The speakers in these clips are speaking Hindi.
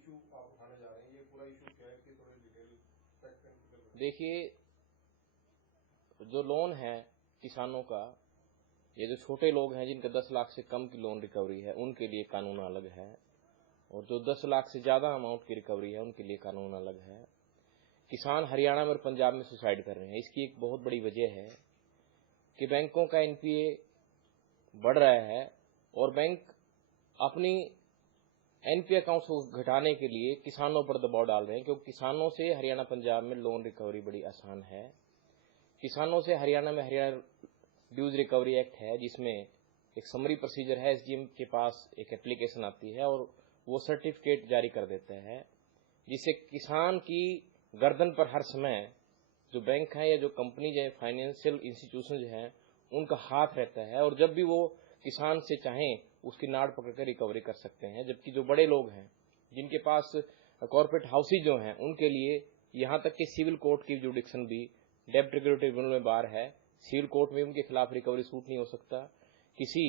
इशू आप उठाने जा रहे हैं, ये पूरा इशू क्या है कि थोड़ी डिटेल। देखिए, जो लोन है किसानों का, ये जो छोटे लोग हैं जिनका 10 लाख से कम की लोन रिकवरी है उनके लिए कानून अलग है, और जो 10 लाख से ज्यादा अमाउंट की रिकवरी है उनके लिए कानून अलग है। किसान हरियाणा में और पंजाब में सुसाइड कर रहे हैं। इसकी एक बहुत बड़ी वजह है कि बैंकों का एनपीए बढ़ रहा है और बैंक अपनी एनपीए अकाउंट को घटाने के लिए किसानों पर दबाव डाल रहे हैं, क्योंकि किसानों से हरियाणा पंजाब में लोन रिकवरी बड़ी आसान है। किसानों से हरियाणा में हरियाणा ड्यूज रिकवरी एक्ट है, जिसमें एक समरी प्रोसीजर है। एसडीएम के पास एक एप्लीकेशन आती है और वो सर्टिफिकेट जारी कर देता है, जिससे किसान की गर्दन पर हर समय जो बैंक है या जो कंपनी है, फाइनेंशियल इंस्टीट्यूशन हैं, उनका हाथ रहता है, और जब भी वो किसान से चाहें उसकी नाड़ पकड़कर रिकवरी कर सकते हैं। जबकि जो बड़े लोग हैं जिनके पास कॉर्पोरेट हाउसेज जो हैं, उनके लिए यहां तक कि सिविल कोर्ट की जुडिक्शन भी डेब्ट रिकवरी ट्रिब्यूनल में बार है। सिविल कोर्ट में उनके खिलाफ रिकवरी सूट नहीं हो सकता, किसी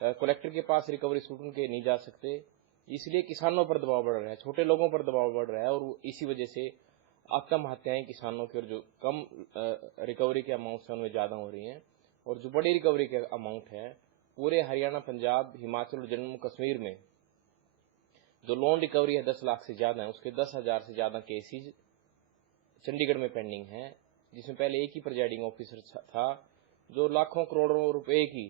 कलेक्टर के पास रिकवरी सूट उनके नहीं जा सकते। इसलिए किसानों पर दबाव बढ़ रहा है, छोटे लोगों पर दबाव बढ़ रहा है, और इसी वजह से आत्महत्याएं किसानों की, और जो कम रिकवरी के अमाउंट है उनमें ज्यादा हो रही हैं, और जो बड़ी रिकवरी के अमाउंट है पूरे हरियाणा, पंजाब, हिमाचल और जम्मू कश्मीर में जो लोन रिकवरी है 10 लाख से ज्यादा है, उसके 10,000 से ज्यादा केसेज चंडीगढ़ में पेंडिंग है, जिसमें पहले एक ही प्रिजाइडिंग ऑफिसर था जो लाखों करोड़ों रुपए की,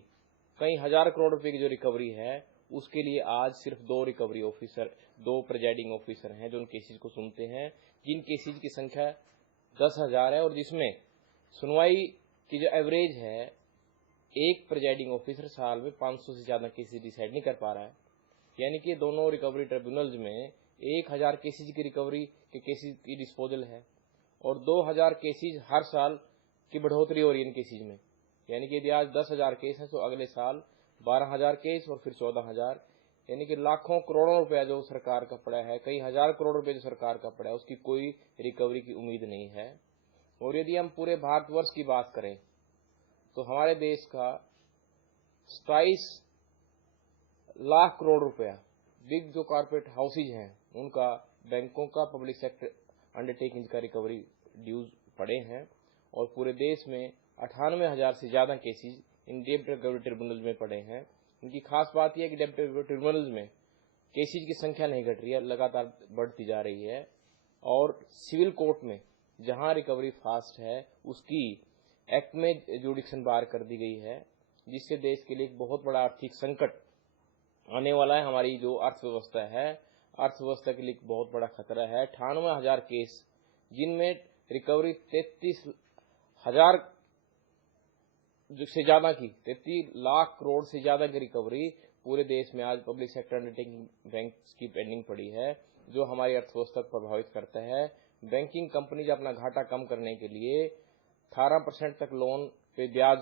कई हजार करोड़ रुपए की जो रिकवरी है उसके लिए आज सिर्फ 2 रिकवरी ऑफिसर, 2 प्रिजाइडिंग ऑफिसर हैं जो उन केसेज को सुनते हैं, जिन केसेज की संख्या 10,000 है, और जिसमें सुनवाई की जो एवरेज है, एक प्रिजाइडिंग ऑफिसर साल में 500 से ज्यादा केसेज डिसाइड नहीं कर पा रहा है। यानी कि दोनों रिकवरी ट्रिब्यूनल्स में 1000 केसेज की रिकवरी के केसेज की डिस्पोजल है, और 2000 केसेज हर साल की बढ़ोतरी हो रही है इन केसेज में। यानी कि यदि आज 10,000 केस हैं तो अगले साल 12,000 केस और फिर 14,000, यानी कि लाखों करोड़ों रुपया जो सरकार का पड़ा है, कई हजार करोड़ रुपए जो सरकार का पड़ा है, उसकी कोई रिकवरी की उम्मीद नहीं है। और यदि हम पूरे भारतवर्ष की बात करें तो हमारे देश का 27 लाख करोड़ रुपया बिग जो कॉर्पोरेट हाउसेज हैं उनका, बैंकों का, पब्लिक सेक्टर अंडरटेकिंग का रिकवरी ड्यूज पड़े हैं, और पूरे देश में 98,000 से ज्यादा केसेज इन डेब्ट रिकवरी ट्रिब्यूनल में पड़े हैं। इनकी खास बात यह है कि डेब्ट रिकवरी ट्रिब्यूनल में केसेज की संख्या नहीं घट रही है, लगातार बढ़ती जा रही है, और सिविल कोर्ट में जहां रिकवरी फास्ट है उसकी एक्ट में जुडिक्शन बार कर दी गई है, जिससे देश के लिए एक बहुत बड़ा आर्थिक संकट आने वाला है। हमारी जो अर्थव्यवस्था है, अर्थव्यवस्था के लिए एक बहुत बड़ा खतरा है। 98,000 केस जिनमें रिकवरी 33,000 से ज्यादा की, 33 लाख करोड़ से ज्यादा की रिकवरी पूरे देश में आज पब्लिक सेक्टर अंडरटेकिंग बैंक की पेंडिंग पड़ी है, जो हमारी अर्थव्यवस्था को प्रभावित करता है। बैंकिंग कंपनीज अपना घाटा कम करने के लिए 18% तक लोन पे ब्याज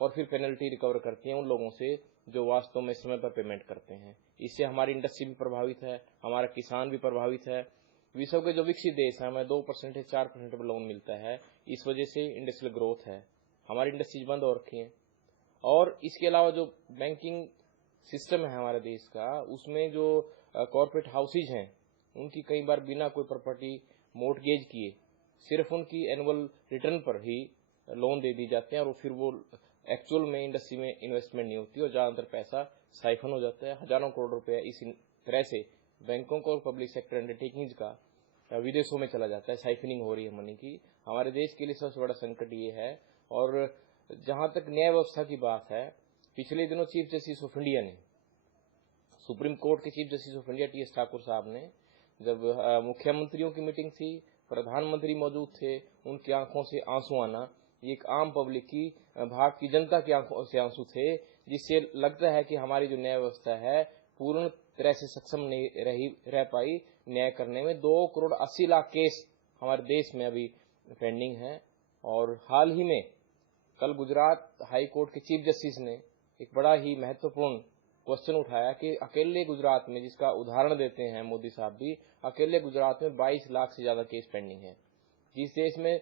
और फिर पेनल्टी रिकवर करती हैं उन लोगों से जो वास्तव में समय पर पेमेंट करते हैं। इससे हमारी इंडस्ट्री भी प्रभावित है, हमारा किसान भी प्रभावित है। विश्व के जो विकसित देश हैं हमें 2% से 4% पर लोन मिलता है, इस वजह से इंडस्ट्रियल ग्रोथ है, हमारी इंडस्ट्रीज बंद हो रखी हैं। और इसके अलावा जो बैंकिंग सिस्टम है हमारे देश का, उसमें जो कॉर्पोरेट हाउसेज हैं उनकी कई बार बिना कोई प्रॉपर्टी मोर्टगेज किए सिर्फ उनकी एनुअल रिटर्न पर ही लोन दे दी जाते हैं, और फिर वो एक्चुअल में इंडस्ट्री में इन्वेस्टमेंट नहीं होती और ज्यादातर पैसा साइफन हो जाता है। हजारों करोड़ रुपया इस तरह से बैंकों को और पब्लिक सेक्टर अंडरटेकिंग्स का विदेशों में चला जाता है, साइफनिंग हो रही है मनी की। हमारे देश के लिए सबसे बड़ा संकट ये है। और जहां तक न्याय व्यवस्था की बात है, पिछले दिनों चीफ जस्टिस ऑफ इंडिया ने, सुप्रीम कोर्ट के chief justice of India T S Thakur साहब ने, जब मुख्यमंत्रियों की मीटिंग थी, प्रधानमंत्री मौजूद थे, उनकी आंखों से आंसू आना, ये एक आम पब्लिक की, भारत की जनता की आंखों से आंसू थे, जिससे लगता है कि हमारी जो न्याय व्यवस्था है पूर्ण तरह से सक्षम नहीं रह पाई न्याय करने में। 2 करोड़ 80 लाख केस हमारे देश में अभी पेंडिंग है। और हाल ही में कल गुजरात हाई कोर्ट के चीफ जस्टिस ने एक बड़ा ही महत्वपूर्ण क्वेश्चन उठाया कि अकेले गुजरात में, जिसका उदाहरण देते हैं मोदी साहब भी, अकेले गुजरात में 22 लाख से ज्यादा केस पेंडिंग है। जिस देश में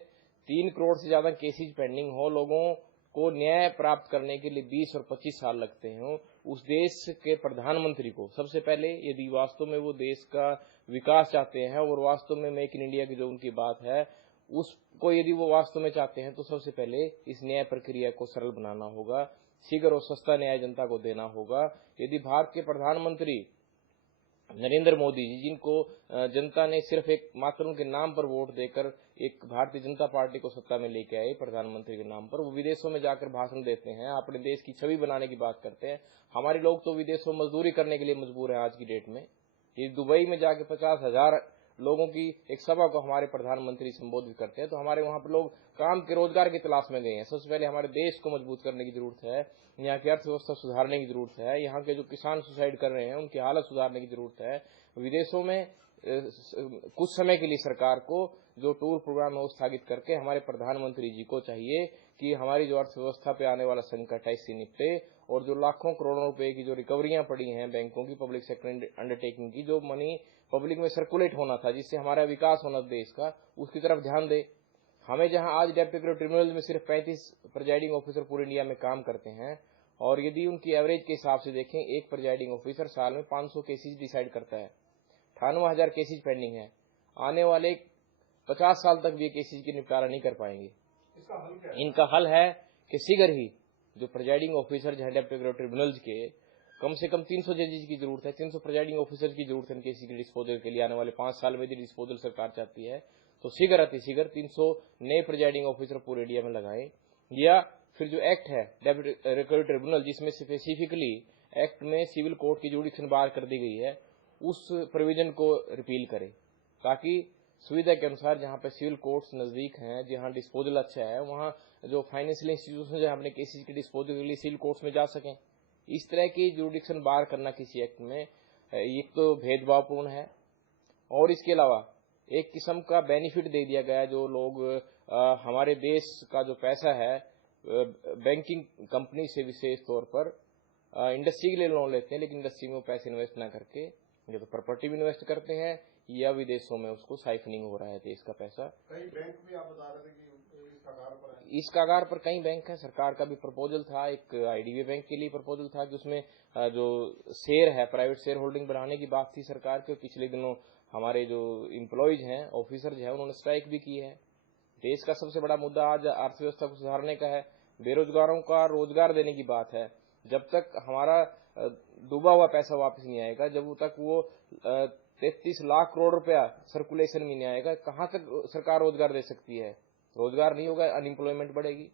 3 करोड़ से ज्यादा केसेज पेंडिंग हो, लोगों को न्याय प्राप्त करने के लिए 20 और 25 साल लगते हैं, उस देश के प्रधानमंत्री को सबसे पहले, यदि वास्तव में वो देश का विकास चाहते हैं और वास्तव में मेक इन इंडिया की जो उनकी बात है उसको यदि वो वास्तव में चाहते हैं, तो सबसे पहले इस न्याय प्रक्रिया को सरल बनाना होगा, शीघ्र और सस्ता न्याय जनता को देना होगा। यदि भारत के प्रधानमंत्री नरेंद्र मोदी जी, जिनको जनता ने सिर्फ एक मात्र उनके नाम पर वोट देकर एक भारतीय जनता पार्टी को सत्ता में लेके आए प्रधानमंत्री के नाम पर, वो विदेशों में जाकर भाषण देते हैं, अपने देश की छवि बनाने की बात करते हैं। हमारे लोग तो विदेशों में मजदूरी करने के लिए मजबूर है आज की डेट में। ये दुबई में जाके 50,000 लोगों की एक सभा को हमारे प्रधानमंत्री संबोधित करते हैं, तो हमारे वहां पर लोग काम के रोजगार की तलाश में गए हैं। सबसे पहले हमारे देश को मजबूत करने की जरूरत है, यहाँ की अर्थव्यवस्था सुधारने की जरूरत है, यहाँ के जो किसान सुसाइड कर रहे हैं उनकी हालत सुधारने की जरूरत है। विदेशों में कुछ समय के लिए सरकार को जो टूर प्रोग्राम है वो स्थगित करके हमारे प्रधानमंत्री जी को चाहिए कि हमारी जो अर्थव्यवस्था पे आने वाला संकट है इससे निपटे, और जो लाखों करोड़ों रुपए की जो रिकवरियां पड़ी हैं बैंकों की, पब्लिक सेक्टर अंडरटेकिंग की, जो मनी पब्लिक में सर्कुलेट होना था जिससे हमारा विकास होना देश का, उसकी तरफ ध्यान दे। हमें जहां आज डेप्टी ट्रिब्यूनल में सिर्फ 35 प्रिजाइडिंग ऑफिसर पूरे इंडिया में काम करते हैं, और यदि उनकी एवरेज के हिसाब से देखें, एक प्रिजाइडिंग ऑफिसर साल में 500 केसेज डिसाइड करता है, 98,000 केसेज पेंडिंग है। आने वाले 50 साल तक भी ये केसेज की निपटारा नहीं कर पाएंगे। इसका हल क्या है? इनका हल है कि शीघ्र ही जो प्रिजाइडिंग ऑफिसर हैं डेप्टी ट्रिब्यूनल्स के, कम से कम 300 जजेज की जरूरत है, 300 प्रिजाइडिंग ऑफिसर की जरूरत है इन केसेज के डिस्पोजल के लिए। आने वाले 5 साल में यदि डिस्पोजल सरकार चाहती है तो शीघ्र अतिशीघ्र 300 नए प्रिजाइडिंग ऑफिसर पूरे इंडिया में लगाएं, या फिर जो एक्ट है डेप्टी रिकवरी ट्रिब्यूनल, जिसमें स्पेसिफिकली एक्ट में सिविल कोर्ट की जुडिक्शन बार कर दी गई है, उस प्रोविजन को रिपील करे, ताकि सुविधा के अनुसार जहां पे सिविल कोर्ट्स नजदीक हैं, जहां डिस्पोजल अच्छा है, वहां जो फाइनेंशियल इंस्टीट्यूशन जो अपने केसेज के डिस्पोजल के लिए सिविल कोर्ट्स में जा सकें। इस तरह की जुडिक्शन बार करना किसी एक्ट में एक तो भेदभावपूर्ण है, और इसके अलावा एक किस्म का बेनिफिट दे दिया गया। जो लोग हमारे देश का जो पैसा है बैंकिंग कंपनी से विशेष तौर पर इंडस्ट्री के लिए लोन लेते हैं, लेकिन इंडस्ट्री में वो पैसे इन्वेस्ट ना करके या तो प्रॉपर्टी में इन्वेस्ट करते हैं या विदेशों में उसको साइफनिंग हो रहा है देश का पैसा। कई बैंक भी आप बता रहे थे कि इस कगार पर कई बैंक हैं। सरकार का भी प्रपोजल था, एक आईडीबीआई बैंक के लिए प्रपोजल था कि उसमें जो शेयर है, प्राइवेट शेयर होल्डिंग बढ़ाने की बात थी सरकार के। पिछले दिनों हमारे जो इम्प्लॉयज हैं, ऑफिसर हैं, उन्होंने स्ट्राइक भी की है। देश का सबसे बड़ा मुद्दा आज अर्थव्यवस्था को सुधारने का है, बेरोजगारों का रोजगार देने की बात है। जब तक हमारा डूबा हुआ पैसा वापस नहीं आएगा, जब तक वो 33 लाख करोड़ रुपया सर्कुलेशन में नहीं आएगा, कहां तक सरकार रोजगार दे सकती है? रोजगार नहीं होगा, अनएम्प्लॉयमेंट बढ़ेगी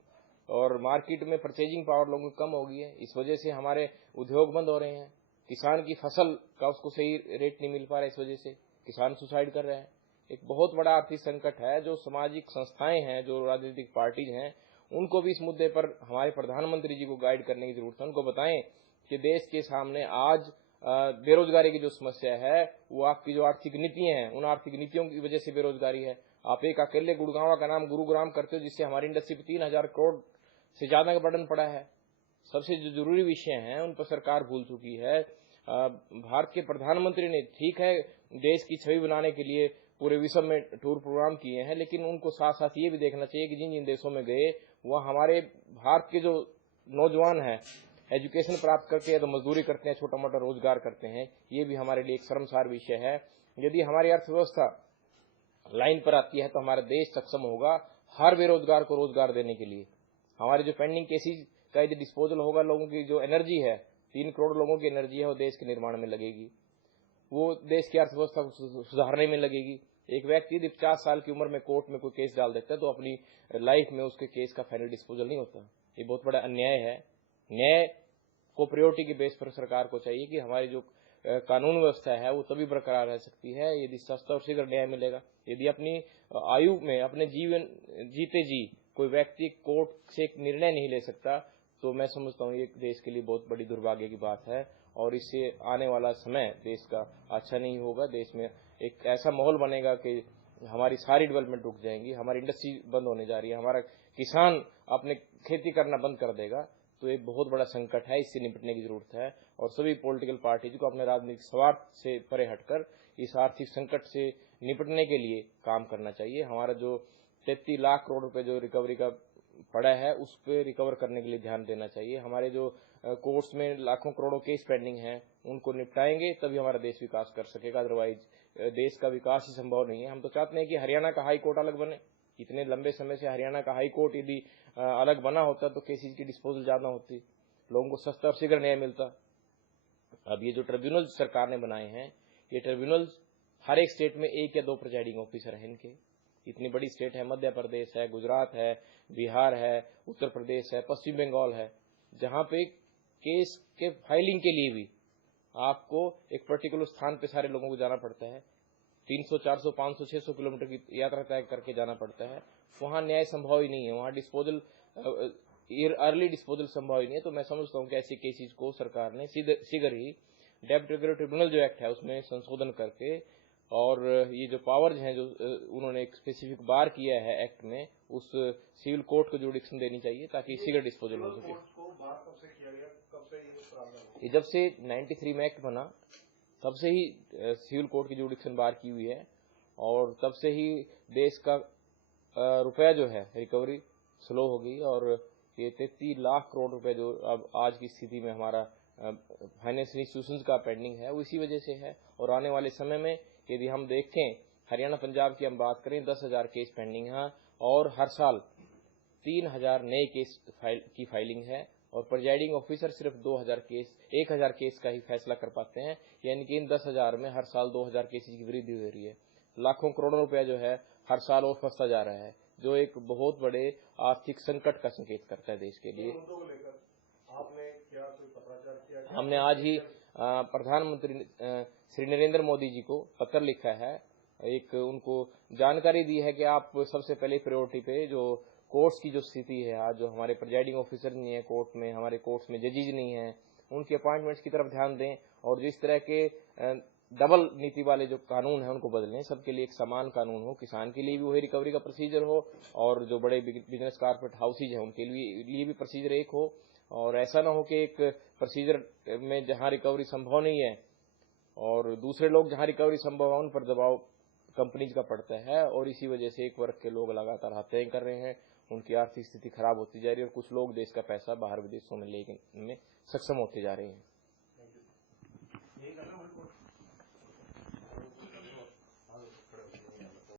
और मार्केट में परचेजिंग पावर लोगों की कम होगी है। इस वजह से हमारे उद्योग बंद हो रहे हैं, किसान की फसल का उसको सही रेट नहीं मिल पा रहा है, इस वजह से किसान सुसाइड कर रहे हैं। एक बहुत बड़ा आर्थिक संकट है। जो सामाजिक संस्थाएं हैं, जो राजनीतिक पार्टीज हैं, उनको भी इस मुद्दे पर हमारे प्रधानमंत्री जी को गाइड करने की जरूरत है। उनको बताएं कि देश के सामने आज बेरोजगारी की जो समस्या है वो आपकी जो आर्थिक नीतियां हैं, उन आर्थिक नीतियों की वजह से बेरोजगारी है। आप एक अकेले गुड़गांव का नाम गुरुग्राम करते हो, जिससे हमारी इंडस्ट्री पर 3,000 करोड़ से ज्यादा का बर्डन पड़ा है। सबसे जो जरूरी विषय हैं उन पर सरकार भूल चुकी है। भारत के प्रधानमंत्री ने ठीक है देश की छवि बनाने के लिए पूरे विश्व में टूर प्रोग्राम किए हैं, लेकिन उनको साथ साथ ये भी देखना चाहिए कि जिन जिन देशों में गए वह हमारे भारत के जो नौजवान हैं एजुकेशन प्राप्त करके या तो मजदूरी करते हैं, छोटा मोटा रोजगार करते हैं, ये भी हमारे लिए एक शर्मसार विषय है। यदि हमारी अर्थव्यवस्था लाइन पर आती है तो हमारा देश सक्षम होगा हर बेरोजगार को रोजगार देने के लिए। हमारे जो पेंडिंग केसेज का यदि डिस्पोजल होगा, लोगों की जो एनर्जी है, 3 करोड़ लोगों की एनर्जी है, वो देश के निर्माण में लगेगी, वो देश की अर्थव्यवस्था को सुधारने में लगेगी। एक व्यक्ति यदि 50 साल की उम्र में कोर्ट में कोई केस डाल देता है तो अपनी लाइफ में उसके केस का फाइनल डिस्पोजल नहीं होता। ये बहुत बड़ा अन्याय है। न्याय को प्रायोरिटी के बेस पर सरकार को चाहिए कि हमारी जो कानून व्यवस्था है वो तभी बरकरार रह सकती है यदि सस्ता और शीघ्र न्याय मिलेगा। यदि अपनी आयु में अपने जीवन जीते जी कोई व्यक्ति कोर्ट से एक निर्णय नहीं ले सकता तो मैं समझता हूँ ये देश के लिए बहुत बड़ी दुर्भाग्य की बात है, और इससे आने वाला समय देश का अच्छा नहीं होगा। देश में एक ऐसा माहौल बनेगा कि हमारी सारी डेवलपमेंट रुक जाएंगी, हमारी इंडस्ट्री बंद होने जा रही है, हमारा किसान अपने खेती करना बंद कर देगा। तो एक बहुत बड़ा संकट है, इससे निपटने की जरूरत है और सभी पॉलिटिकल पार्टीज को अपने राजनीतिक स्वार्थ से परे हटकर इस आर्थिक संकट से निपटने के लिए काम करना चाहिए। हमारा जो 33 लाख करोड़ रुपए जो रिकवरी का पड़ा है उस पर रिकवर करने के लिए ध्यान देना चाहिए। हमारे जो कोर्ट्स में लाखों करोड़ों केस पेंडिंग हैं उनको निपटाएंगे तभी हमारा देश विकास कर सकेगा, अदरवाइज देश का विकास ही संभव नहीं है। हम तो चाहते हैं कि हरियाणा का हाई कोर्ट अलग बने। इतने लंबे समय से हरियाणा का हाई कोर्ट यदि अलग बना होता तो केसेज की डिस्पोजल ज्यादा होती, लोगों को सस्ता और शीघ्र न्याय मिलता। अब ये जो ट्रिब्यूनल सरकार ने बनाए हैं, ये ट्रिब्यूनल हर एक स्टेट में 1 या 2 प्रिजाइडिंग ऑफिसर हैं इनके। इतनी बड़ी स्टेट है, मध्य प्रदेश है, गुजरात है, बिहार है, उत्तर प्रदेश है, पश्चिम बंगाल है, जहां पे केस के फाइलिंग के लिए भी आपको एक पर्टिकुलर स्थान पे सारे लोगों को जाना पड़ता है। 300, 400, 500, 600 किलोमीटर की यात्रा तय करके जाना पड़ता है। वहां न्याय संभव ही नहीं है, वहां डिस्पोजल अर्ली डिस्पोजल संभव ही नहीं है। तो मैं समझता हूं कि ऐसे केसेज को सरकार ने शीघ्र ही डेप्यूटी रेगुलर ट्रिब्यूनल जो एक्ट है उसमें संशोधन करके, और ये जो पावर्स हैं जो उन्होंने एक स्पेसिफिक बार किया है एक्ट में, उस सिविल कोर्ट को जुडिक्शन देनी चाहिए ताकि शीघ्र डिस्पोजल हो सके। ये जब से 93 में एक्ट बना तब से ही सिविल कोर्ट की जुडिक्शन बार की हुई है, और तब से ही देश का रुपया जो है रिकवरी स्लो हो गई। और ये 33 लाख करोड़ रुपए जो अब आज की स्थिति में हमारा फाइनेंशियल इंस्टीट्यूशंस का पेंडिंग है वो इसी वजह से है। और आने वाले समय में यदि हम देखें, हरियाणा पंजाब की हम बात करें, 10,000 केस पेंडिंग है और हर साल 3,000 नए केस की फाइलिंग है, और प्रिजाइडिंग ऑफिसर सिर्फ 1,000 केस का ही फैसला कर पाते हैं। यानी कि इन 10,000 में हर साल 2,000 केसेज की वृद्धि हो रही है। लाखों करोड़ों रुपया जो है हर साल और फंसता जा रहा है, जो एक बहुत बड़े आर्थिक संकट का संकेत करता है देश के लिए। आपने क्या कोई पत्राचार किया? हमने आज ही प्रधानमंत्री श्री नरेंद्र मोदी जी को पत्र लिखा है, एक उनको जानकारी दी है कि आप सबसे पहले प्रायोरिटी पे जो कोर्ट्स की जो स्थिति है, आज जो हमारे प्रिजाइडिंग ऑफिसर नहीं है कोर्ट में, हमारे कोर्ट्स में जजेज नहीं है, उनके अपॉइंटमेंट्स की तरफ ध्यान दें, और जिस तरह के डबल नीति वाले जो कानून है उनको बदलें, सबके लिए एक समान कानून हो, किसान के लिए भी वही रिकवरी का प्रोसीजर हो, और जो बड़े बिजनेस कारपोरेट हाउसेज है उनके लिए भी प्रोसीजर एक हो। और ऐसा ना हो कि एक प्रोसीजर में जहां रिकवरी संभव नहीं है और दूसरे लोग जहां रिकवरी संभव है उन पर दबाव कंपनीज का पड़ता है, और इसी वजह से एक वर्ग के लोग लगातार हत्याएं कर रहे हैं, उनकी आर्थिक स्थिति खराब होती जा रही है, और कुछ लोग देश का पैसा बाहर विदेशों में लेने में सक्षम होते जा रहे हैं।